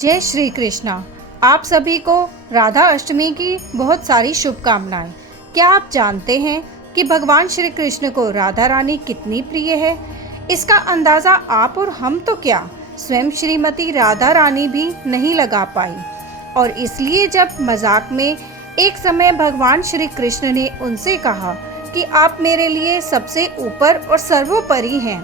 जय श्री कृष्णा। आप सभी को राधा अष्टमी की बहुत सारी शुभकामनाएं। क्या आप जानते हैं कि भगवान श्री कृष्ण को राधा रानी कितनी प्रिय है? इसका अंदाज़ा आप और हम तो क्या, स्वयं श्रीमती राधा रानी भी नहीं लगा पाई। और इसलिए जब मजाक में एक समय भगवान श्री कृष्ण ने उनसे कहा कि आप मेरे लिए सबसे ऊपर और सर्वोपरि हैं,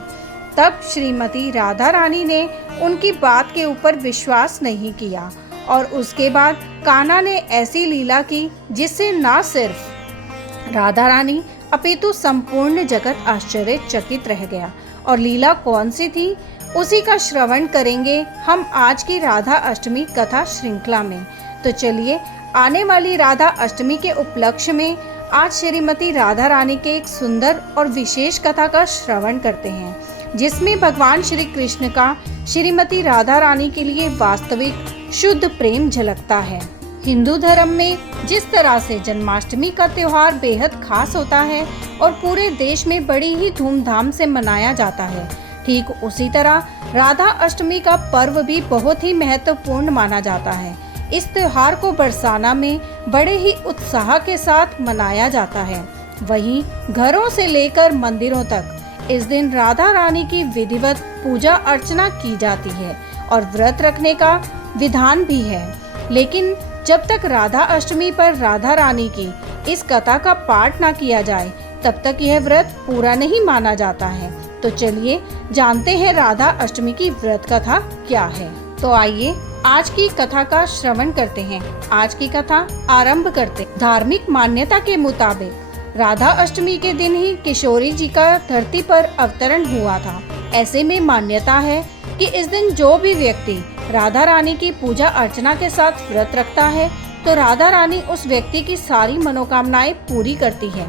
तब श्रीमती राधा रानी ने उनकी बात के ऊपर विश्वास नहीं किया और उसके बाद कान्हा ने ऐसी लीला की जिससे ना सिर्फ राधा रानी अपितु संपूर्ण जगत आश्चर्यचकित रह गया। और लीला कौन सी थी, उसी का श्रवण करेंगे हम आज की राधा अष्टमी कथा श्रृंखला में। तो चलिए आने वाली राधा अष्टमी के उपलक्ष्य में आज श्रीमती राधा रानी के एक सुंदर और विशेष कथा का श्रवण करते हैं, जिसमें भगवान श्री कृष्ण का श्रीमती राधा रानी के लिए वास्तविक शुद्ध प्रेम झलकता है। हिंदू धर्म में जिस तरह से जन्माष्टमी का त्योहार बेहद खास होता है और पूरे देश में बड़ी ही धूमधाम से मनाया जाता है, ठीक उसी तरह राधा अष्टमी का पर्व भी बहुत ही महत्वपूर्ण माना जाता है। इस त्योहार को बरसाना में बड़े ही उत्साह के साथ मनाया जाता है। वहीं घरों से लेकर मंदिरों तक इस दिन राधा रानी की विधिवत पूजा अर्चना की जाती है और व्रत रखने का विधान भी है। लेकिन जब तक राधा अष्टमी पर राधा रानी की इस कथा का पाठ ना किया जाए, तब तक यह व्रत पूरा नहीं माना जाता है। तो चलिए जानते हैं राधा अष्टमी की व्रत कथा क्या है। तो आइए आज की कथा का श्रवण करते हैं। आज की कथा आरंभ करते। धार्मिक मान्यता के मुताबिक राधा अष्टमी के दिन ही किशोरी जी का धरती पर अवतरण हुआ था। ऐसे में मान्यता है कि इस दिन जो भी व्यक्ति राधा रानी की पूजा अर्चना के साथ व्रत रखता है, तो राधा रानी उस व्यक्ति की सारी मनोकामनाएं पूरी करती है।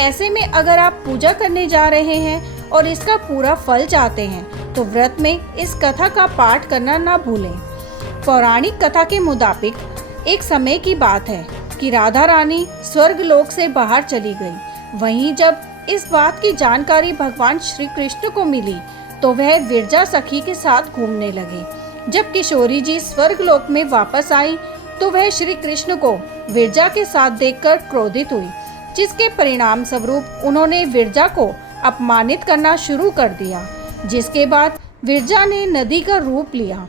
ऐसे में अगर आप पूजा करने जा रहे हैं और इसका पूरा फल चाहते हैं, तो व्रत में इस कथा का पाठ करना ना भूलें। पौराणिक कथा के मुताबिक एक समय की बात है कि राधा रानी स्वर्ग लोक से बाहर चली गई। वहीं जब इस बात की जानकारी भगवान श्री कृष्ण को मिली, तो वह विरजा सखी के साथ घूमने लगे। जब किशोरी जी स्वर्ग लोक में वापस आई, तो वह श्री कृष्ण को विरजा के साथ देखकर क्रोधित हुई, जिसके परिणाम स्वरूप उन्होंने विरजा को अपमानित करना शुरू कर दिया। जिसके बाद विरजा ने नदी का रूप लिया।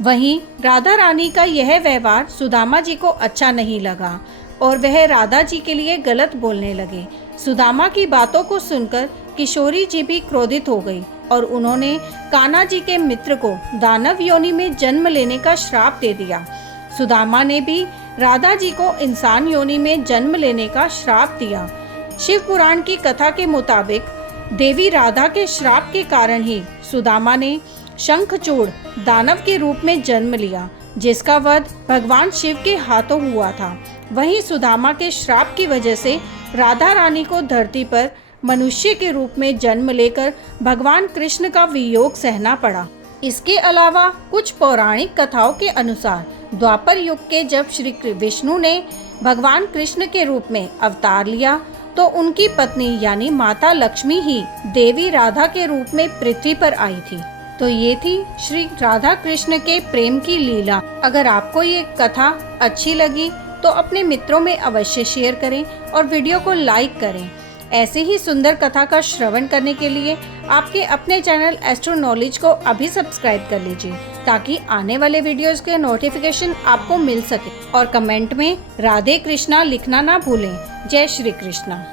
वहीं राधा रानी का यह व्यवहार सुदामा जी को अच्छा नहीं लगा और वह राधा जी के लिए गलत बोलने लगे। सुदामा की बातों को सुनकर किशोरी जी भी क्रोधित हो गई और उन्होंने कान्हा जी के मित्र को दानव योनि में जन्म लेने का श्राप दे दिया। सुदामा ने भी राधा जी को इंसान योनि में जन्म लेने का श्राप दिया। शिव पुराण की कथा के मुताबिक देवी राधा के श्राप के कारण ही सुदामा ने शंखचूड़ दानव के रूप में जन्म लिया, जिसका वध भगवान शिव के हाथों हुआ था। वहीं सुदामा के श्राप की वजह से राधा रानी को धरती पर मनुष्य के रूप में जन्म लेकर भगवान कृष्ण का वियोग सहना पड़ा। इसके अलावा कुछ पौराणिक कथाओं के अनुसार द्वापर युग के जब श्री विष्णु ने भगवान कृष्ण के रूप में अवतार लिया, तो उनकी पत्नी यानी माता लक्ष्मी ही देवी राधा के रूप में पृथ्वी पर आई थी। तो ये थी श्री राधा कृष्ण के प्रेम की लीला। अगर आपको ये कथा अच्छी लगी तो अपने मित्रों में अवश्य शेयर करें और वीडियो को लाइक करें। ऐसे ही सुंदर कथा का श्रवण करने के लिए आपके अपने चैनल एस्ट्रो नॉलेज को अभी सब्सक्राइब कर लीजिए, ताकि आने वाले वीडियोस के नोटिफिकेशन आपको मिल सके। और कमेंट में राधे कृष्णा लिखना ना भूलें। जय श्री कृष्णा।